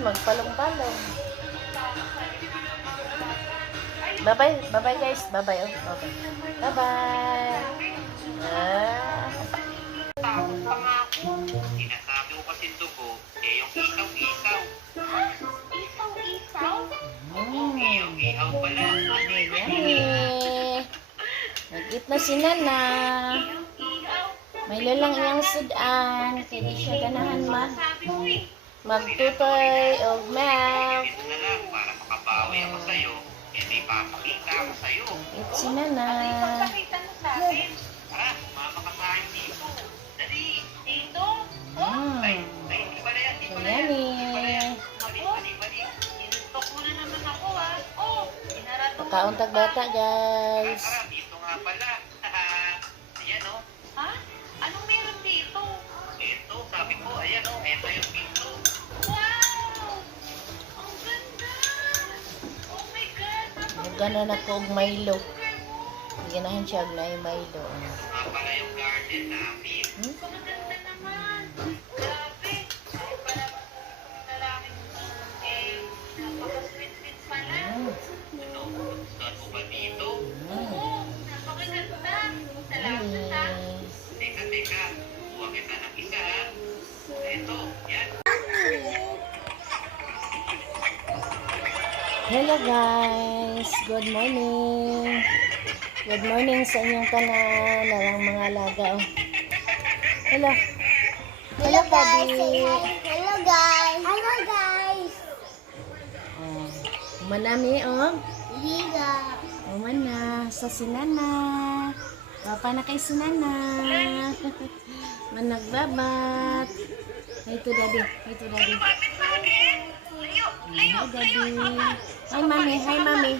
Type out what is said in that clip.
magpalong-palong. Bye-bye. Bye-bye guys. Bye-bye. Oh. Bye-bye. Bye-bye. Takot pa nga ako. Sinasabi ko kasi dugo, yung isaw-isaw. Ha? Isaw-isaw? Oo, ihaw-ihaw pala. Yummy. Nag-eat na si Nana. May lalang iyang sudan. Kaya di siya ganahan magtutoy of milk. Ito na lang, para makabawi ako sa'yo. Hindi papakita ako sa'yo. Eat si Nana. Pagpakita mo sa'kin. Tara, mama ka sa'kin dito. Dali. Dito? Ay, di ba na yan? Di So ba na yan? yummy. Bali. Inutok mo na naman ako, ha? Oo. Inarato mo. Pakauntag bata guys. Tara, dito nga pala. Ayan, oh. Ha? Anong meron dito? Ito, sabi ko, ayan, oh. Ito yung pinto. Wow! Ang ganda! Oh my God! Nagana na ko og Milo. Ganahan siya og na Milo. Nga pala yung garden namin. Hmm? Ang ganda naman! Grabe! Ay, pala, lalaki napaka-sweet-sweet pala. Ano, gustuhan mo ba dito? Oo, napakaganda. Salamat, ha? Teka. Buwa kita ng isa, ha? Ito, yan. Hello guys. Good morning. Good morning sa inyong tanan. Narang mga alaga. Oh. Hello. Hello guys. Daddy. Hello guys. Hello guys. Oh. Manami oh. Liga. Mana sa sinana. Papa na kay sinana. Managbabat. Ito daddy. Ito daddy. Lapit sa akin! Layo! Hi daddy. Hi mami. Hi mami.